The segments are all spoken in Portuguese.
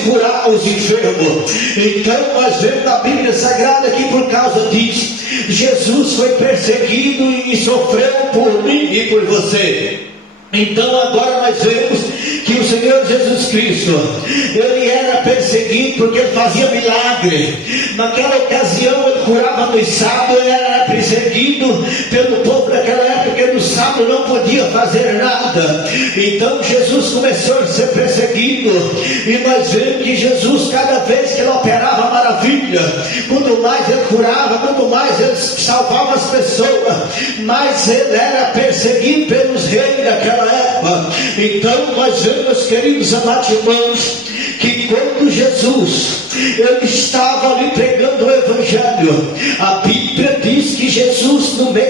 curar os enfermos. Então nós vemos na Bíblia Sagrada que por causa disso, Jesus foi perseguido e sofreu por mim e por você. Então agora nós vemos que o Senhor Jesus Cristo, ele era perseguido porque ele fazia milagre. Naquela ocasião ele curava no sábado, ele era perseguido pelo povo daquela época, porque no sábado não podia fazer nada. Então Jesus começou a ser perseguido, e nós vemos que Jesus, cada vez que ele operava maravilha, quanto mais ele curava, quanto mais ele salvava as pessoas, mais ele era perseguido pelos reis daquela época. Então nós vemos, queridos amados irmãos, que quando Jesus ele estava ali pregando o Evangelho, a Bíblia diz que Jesus, no meio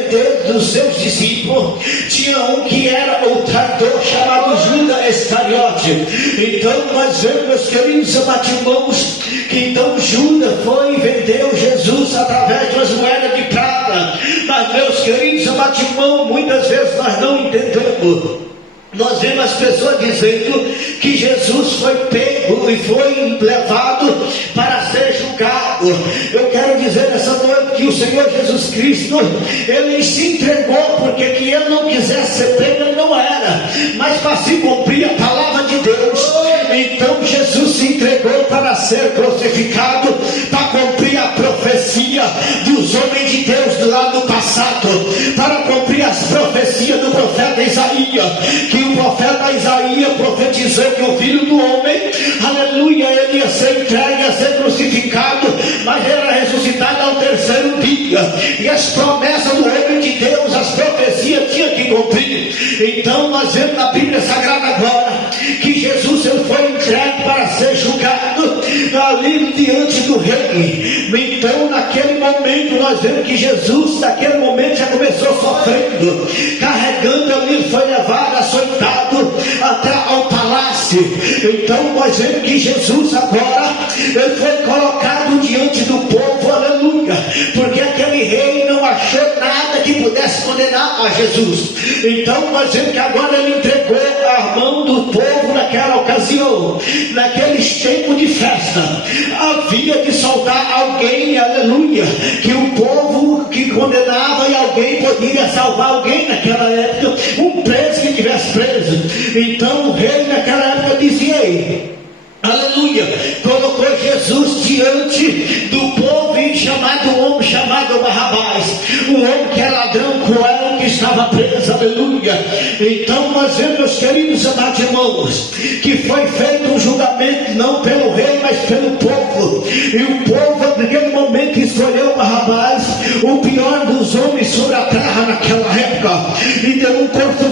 dos seus discípulos, tinha um que era o traidor, chamado Judas Iscariote. Então nós vemos, meus queridos amados irmãos, que então Judas foi e vendeu Jesus através de umas moedas de prata. Mas, meus queridos amados irmãos, muitas vezes nós não entendemos. Nós vemos as pessoas dizendo que Jesus foi pego e foi levado para ser julgado. Eu quero dizer nessa noite que o Senhor Jesus Cristo, ele se entregou, porque que ele não quisesse ser pego, ele não era, mas para se cumprir a palavra de Deus. Então Jesus se entregou para ser crucificado, para cumprir a profecia dos homens de Deus lá no passado, para cumprir as profecias do profeta Isaías, que o profeta Isaías profetizou que o filho do homem, aleluia, ele ia ser entregue, ia ser crucificado, mas era ressuscitado ao terceiro dia. E as promessas do homem de Deus, as profecias tinham que cumprir. Então nós vemos na Bíblia Sagrada agora que Jesus ele foi entregue para ser julgado ali diante do rei. Então naquele momento nós vemos que Jesus naquele momento já começou sofrendo, carregando ali, foi levado, açoitado até ao palácio. Então nós vemos que Jesus agora ele foi colocado diante do povo, aleluia, porque aquele rei não achou nada que pudesse condenar a Jesus. Então nós vemos que agora ele entregou a mão do povo naquela ocasião, naqueles tempos de festa. Havia que soltar alguém, aleluia, que o povo que condenava, e alguém poderia salvar alguém naquela época, um preso que tivesse preso. Então o rei naquela época dizia aí, aleluia, colocou Jesus diante do povo e chamado um homem chamado Barrabás, um homem que é ladrão cruel, que estava preso, aleluia. Então nós vemos, meus queridos amados irmãos, que foi feito um julgamento não pelo rei, mas pelo povo, e o povo naquele momento escolheu Barrabás, o pior dos homens sobre a terra naquela época, e deu um corpo